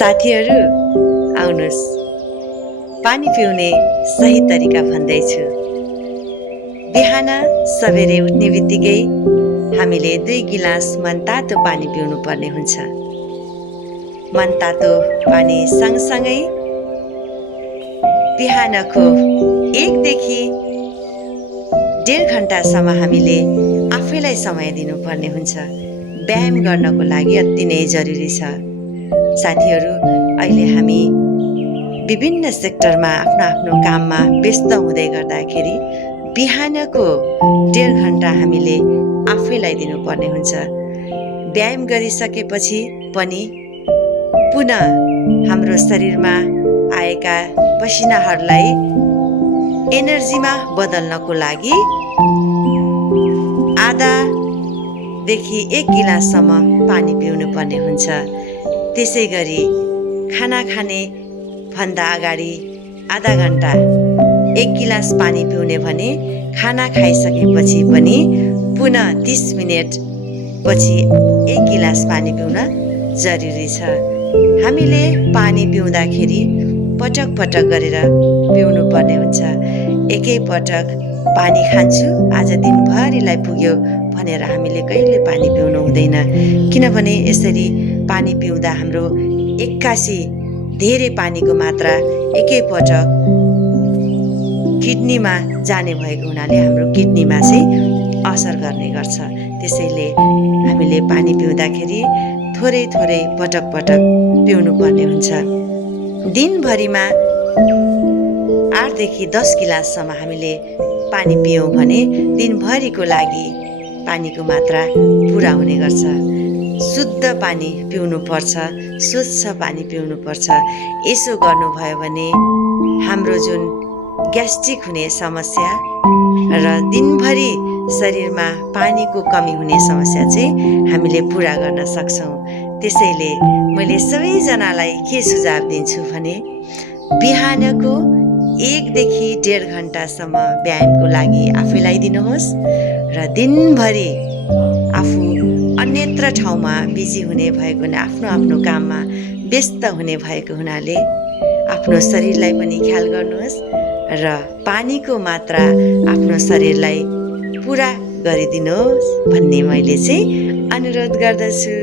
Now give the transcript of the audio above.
साथीहरू आउनुहोस्, पानी पिउने सही तरिका भन्दैछु। बिहान सबेरे उठ्ने बित्तिकै हामीले 2 गिलास मनतातो पानी पिउनु पर्ने हुन्छ। मनतातो पानी सँगसँगै बिहानको 1 देखि 1.5 घण्टासम्म हामीले आफैलाई समय दिनुपर्ने हुन्छ। व्यायाम गर्नको लागि अति नै जरुरी छ। साथीहरू, अहिले हामी विभिन्न सेक्टरमा आफ्नो आफ्नो काममा व्यस्त हुँदै गर्दाखेरि बिहानको 1.5 घण्टा हामीले आफैलाई दिनुपर्ने हुन्छ। व्यायाम गरिसकेपछि पनि पुनः हाम्रो शरीरमा आएका पसिनाहरूलाई एनर्जीमा बदल्नको लागि आधादेखि 1 गिलाससम्म पानी पिउनु पर्ने हुन्छ। त्यसै गरी खाना खाने भन्दा अगाडि आधा घण्टा 1 गिलास पानी पिउने भने खाना खाइसकेपछि पनि पुनः 30 मिनट पछि 1 गिलास पानी पिउन जरुरी छ। हामीले पानी पिउँदाखेरि पटक पटक गरेर पिउनु पर्ने हुन्छ। एकै पटक पानी खान्छु आज दिनभरिलाई पुग्यो भनेर हामीले कहिले पानी पिउनु हुँदैन। किनभने यसरी पानी पिउँदा हाम्रो एक्कासी धेरै पानीको मात्रा एकै पटक किडनीमा जाने भएको हुनाले हाम्रो किडनीमा चाहिँ असर गर्ने गर्छ। त्यसैले हामीले पानी पिउँदाखेरि थोरै थोरै पटक पटक पिउनु पर्ने हुन्छ। दिनभरिमा 8 देखि 10 गिलाससम्म हामीले पानी पियौँ भने दिनभरिको लागि पानीको मात्रा पुरा हुने गर्छ। शुद्ध पानी पिउनुपर्छ, स्वच्छ पानी पिउनुपर्छ। यसो गर्नुभयो भने हाम्रो जुन ग्यास्ट्रिक हुने समस्या र दिनभरि शरीरमा पानीको कमी हुने समस्या चाहिँ हामीले पुरा गर्न सक्छौँ। त्यसैले मैले सबैजनालाई के सुझाव दिन्छु भने बिहानको 1 देखि 1.5 घण्टासम्म व्यायामको लागि आफैलाई दिनुहोस् र दिनभरि आफू अन्यत्र ठाउँमा बिजी हुने भएको हुनाले आफ्नो आफ्नो काममा व्यस्त हुने भएको हुनाले आफ्नो शरीरलाई पनि ख्याल गर्नुहोस् र पानीको मात्रा आफ्नो शरीरलाई पुरा गरिदिनुहोस् भन्ने मैले चाहिँ अनुरोध गर्दछु।